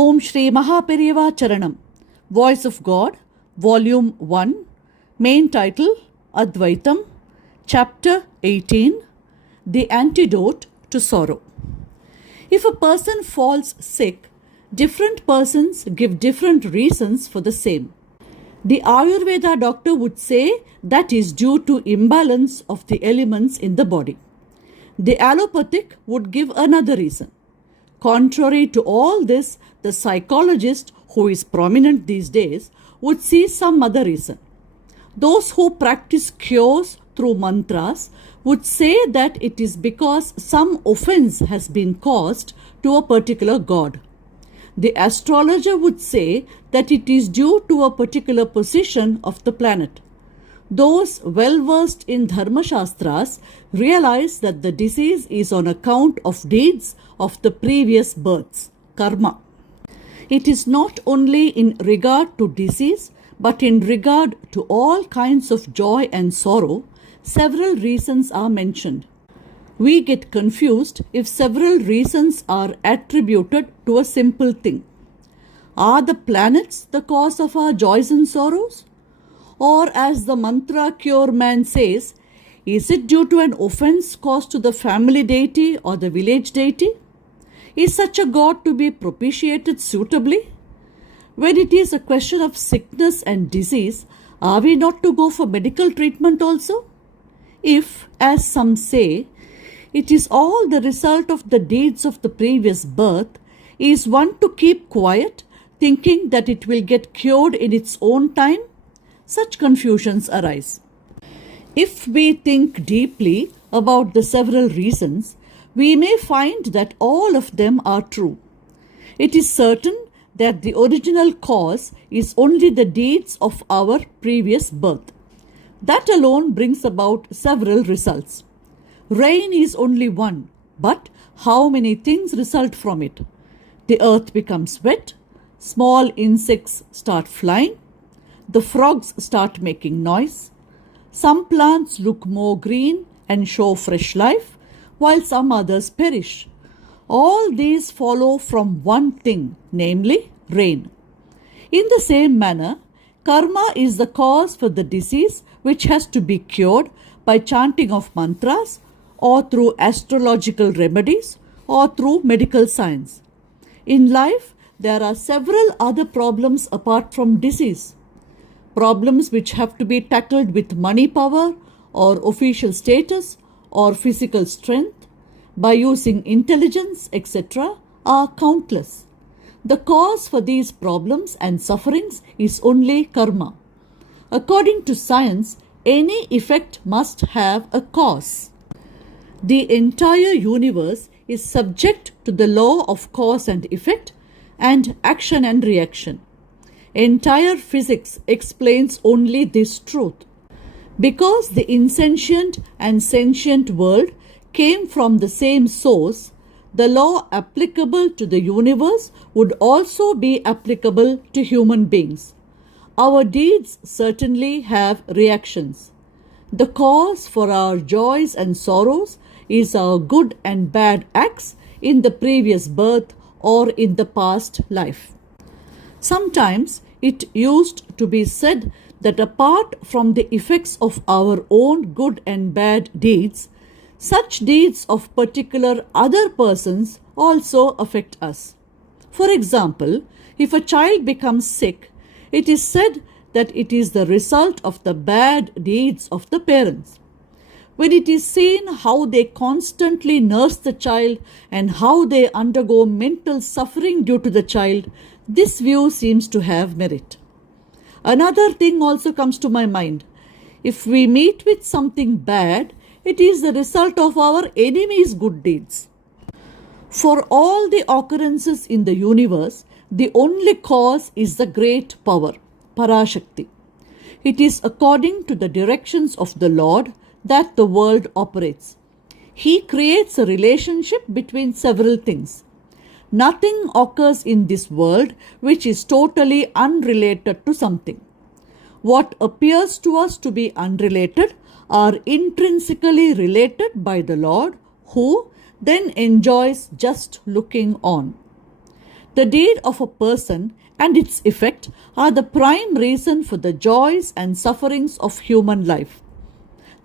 Om Shri Mahaperiyava Charanam. Voice of God, Volume 1, Main title Advaitam, Chapter 18, The Antidote to Sorrow. If a person falls sick, different persons give different reasons for the same. The Ayurveda doctor would say that is due to imbalance of the elements in the body. The allopathic would give another reason. Contrary to all this, the psychologist, who is prominent these days, would see some other reason. Those who practice cures through mantras would say that it is because some offense has been caused to a particular god. The astrologer would say that it is due to a particular position of the planet. Those well versed in Dharma Shastras realize that the disease is on account of deeds of the previous births, karma. It is not only in regard to disease, but in regard to all kinds of joy and sorrow, several reasons are mentioned. We get confused if several reasons are attributed to a simple thing. Are the planets the cause of our joys and sorrows? Or as the mantra cure man says, is it due to an offense caused to the family deity or the village deity? Is such a god to be propitiated suitably? When it is a question of sickness and disease, are we not to go for medical treatment also? If, as some say, it is all the result of the deeds of the previous birth, is one to keep quiet, thinking that it will get cured in its own time? Such confusions arise. If we think deeply about the several reasons, we may find that all of them are true. It is certain that the original cause is only the deeds of our previous birth. That alone brings about several results. Rain is only one, but how many things result from it? The earth becomes wet, small insects start flying, the frogs start making noise, some plants look more green and show fresh life, while some others perish. All these follow from one thing, namely rain. In the same manner, karma is the cause for the disease which has to be cured by chanting of mantras or through astrological remedies or through medical science. In life, there are several other problems apart from disease. Problems which have to be tackled with money power or official status or physical strength, by using intelligence, etc., are countless. The cause for these problems and sufferings is only karma. According to science, any effect must have a cause. The entire universe is subject to the law of cause and effect and action and reaction. Entire physics explains only this truth. Because the insentient and sentient world came from the same source, the law applicable to the universe would also be applicable to human beings. Our deeds certainly have reactions. The cause for our joys and sorrows is our good and bad acts in the previous birth or in the past life. Sometimes it used to be said that apart from the effects of our own good and bad deeds, such deeds of particular other persons also affect us. For example, if a child becomes sick, it is said that it is the result of the bad deeds of the parents. When it is seen how they constantly nurse the child and how they undergo mental suffering due to the child, this view seems to have merit. Another thing also comes to my mind. If we meet with something bad, it is the result of our enemies' good deeds. For all the occurrences in the universe, the only cause is the great power, Parashakti. It is according to the directions of the Lord that the world operates. He creates a relationship between several things. Nothing occurs in this world which is totally unrelated to something. What appears to us to be unrelated are intrinsically related by the Lord, who then enjoys just looking on. The deed of a person and its effect are the prime reason for the joys and sufferings of human life.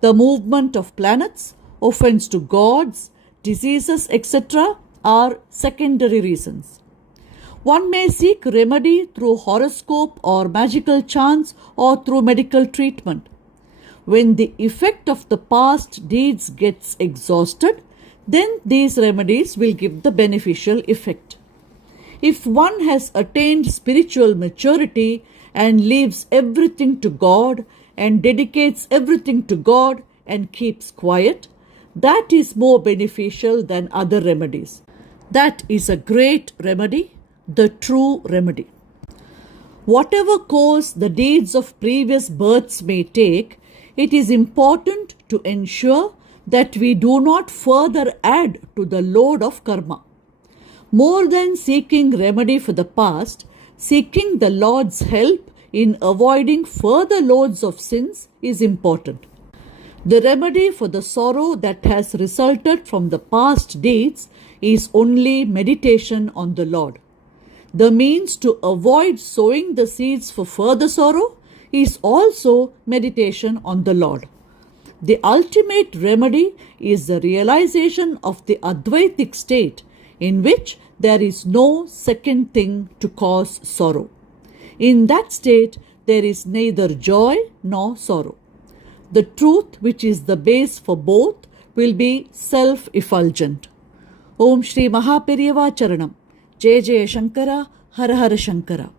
The movement of planets, offense to gods, diseases, etc., are secondary reasons. One may seek remedy through horoscope or magical chants or through medical treatment. When the effect of the past deeds gets exhausted, then these remedies will give the beneficial effect. If one has attained spiritual maturity and leaves everything to God and dedicates everything to God and keeps quiet, that is more beneficial than other remedies. That is a great remedy, the true remedy. Whatever course the deeds of previous births may take, it is important to ensure that we do not further add to the load of karma. More than seeking remedy for the past, seeking the Lord's help in avoiding further loads of sins is important. The remedy for the sorrow that has resulted from the past deeds is only meditation on the Lord. The means to avoid sowing the seeds for further sorrow is also meditation on the Lord. The ultimate remedy is the realization of the Advaitic state in which there is no second thing to cause sorrow. In that state, there is neither joy nor sorrow. The truth, which is the base for both, will be self-effulgent. Om Shri Mahaperiyava Charanam. Jai Jai Shankara, Har Har Shankara.